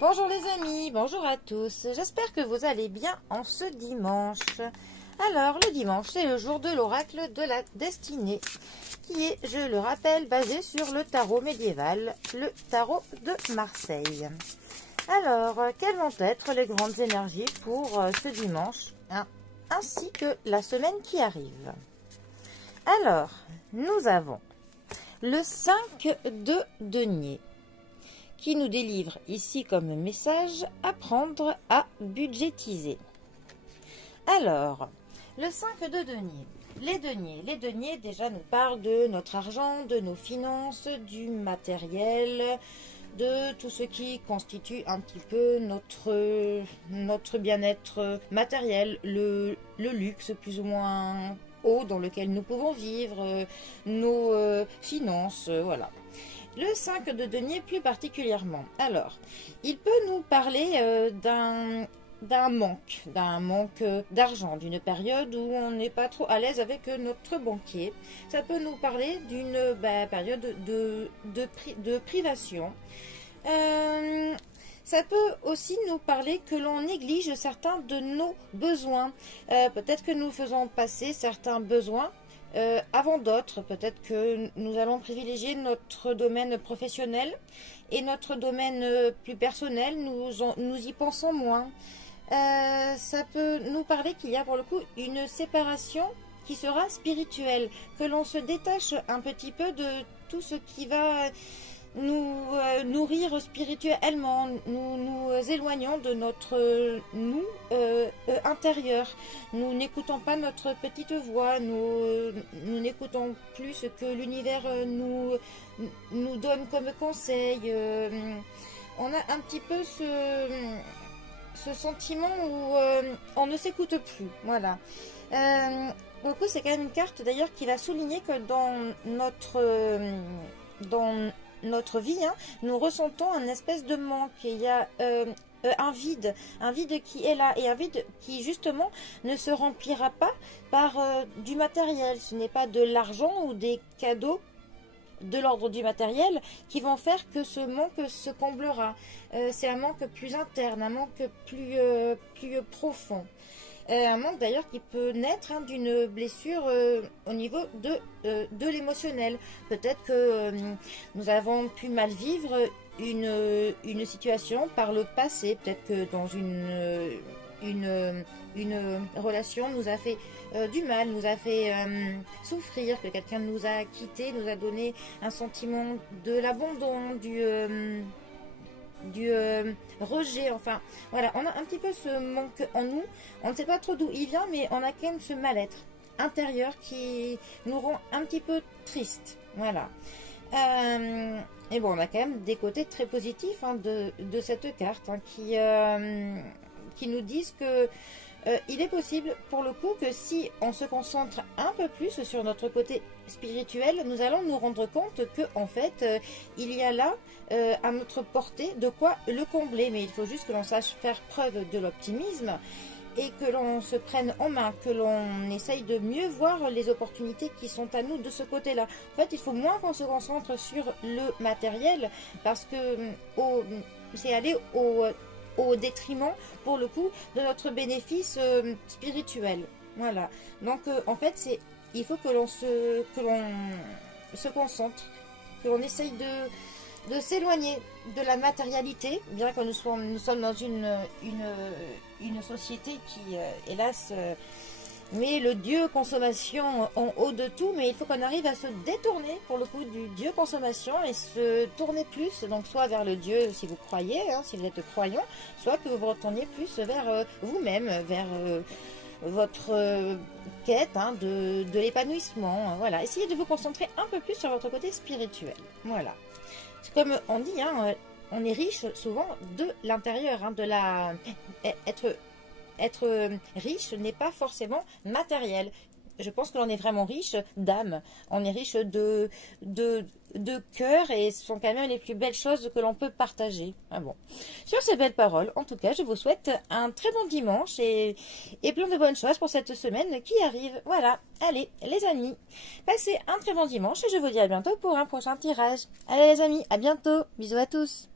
Bonjour les amis, bonjour à tous. J'espère que vous allez bien en ce dimanche. Alors, le dimanche, c'est le jour de l'oracle de la destinée, qui est, je le rappelle, basé sur le tarot médiéval, le tarot de Marseille. Alors, quelles vont être les grandes énergies pour ce dimanche, ainsi que la semaine qui arrive? Alors, nous avons le 5 de denier, qui nous délivre ici comme message « Apprendre à budgétiser ». Alors, le 5 de denier. Les deniers déjà nous parlent de notre argent, de nos finances, du matériel, de tout ce qui constitue un petit peu notre bien-être matériel, le luxe plus ou moins haut dans lequel nous pouvons vivre, nos finances, voilà. Le 5 de denier plus particulièrement. Alors, il peut nous parler d'un manque d'argent, d'une période où on n'est pas trop à l'aise avec notre banquier. Ça peut nous parler d'une période de privation. Ça peut aussi nous parler que l'on néglige certains de nos besoins. Peut-être que nous faisons passer certains besoins avant d'autres. Peut-être que nous allons privilégier notre domaine professionnel et notre domaine plus personnel, nous y pensons moins. Ça peut nous parler qu'il y a pour le coup une séparation qui sera spirituelle, que l'on se détache un petit peu de tout ce qui va nous nourrir spirituellement, nous éloignons de notre nous intérieur. Nous n'écoutons pas notre petite voix, nous n'écoutons plus ce que l'univers nous donne comme conseil. On a un petit peu ce sentiment où on ne s'écoute plus. Voilà. Beaucoup, c'est quand même une carte d'ailleurs qui va souligner que dans notre vie, nous ressentons un espèce de manque. Il y a un vide qui est là, et un vide qui justement ne se remplira pas par du matériel. Ce n'est pas de l'argent ou des cadeaux de l'ordre du matériel qui vont faire que ce manque se comblera. C'est un manque plus interne, un manque plus profond. Un manque d'ailleurs qui peut naître d'une blessure au niveau de l'émotionnel. Peut-être que nous avons pu mal vivre une situation par le passé. Peut-être que dans une relation nous a fait du mal, nous a fait souffrir, que quelqu'un nous a quittés, nous a donné un sentiment de l'abandon, du rejet, enfin voilà, on a un petit peu ce manque en nous, on ne sait pas trop d'où il vient, mais on a quand même ce mal-être intérieur qui nous rend un petit peu triste, voilà. Et bon, on a quand même des côtés très positifs de cette carte, qui nous disent que il est possible pour le coup que si on se concentre un peu plus sur notre côté spirituel, nous allons nous rendre compte que en fait il y a là à notre portée de quoi le combler, mais il faut juste que l'on sache faire preuve de l'optimisme et que l'on se prenne en main, que l'on essaye de mieux voir les opportunités qui sont à nous de ce côté-là. En fait, il faut moins qu'on se concentre sur le matériel, parce que c'est aller au détriment, pour le coup, de notre bénéfice spirituel. Voilà. Donc, en fait, il faut que l'on se concentre, que l'on essaye de s'éloigner de la matérialité, bien que nous sommes dans une société qui, hélas, met le dieu consommation en haut de tout, mais il faut qu'on arrive à se détourner pour le coup du dieu consommation et se tourner plus, donc soit vers le dieu si vous croyez, si vous êtes croyant, soit que vous vous retourniez plus vers vous-même, vers votre quête de l'épanouissement. Voilà, essayez de vous concentrer un peu plus sur votre côté spirituel. Voilà. C'est comme on dit, on est riche souvent de l'intérieur, être riche n'est pas forcément matériel. Je pense que l'on est vraiment riche d'âme. On est riche de cœur, et ce sont quand même les plus belles choses que l'on peut partager. Ah bon. Sur ces belles paroles, en tout cas, je vous souhaite un très bon dimanche et plein de bonnes choses pour cette semaine qui arrive. Voilà. Allez, les amis, passez un très bon dimanche et je vous dis à bientôt pour un prochain tirage. Allez les amis, à bientôt. Bisous à tous.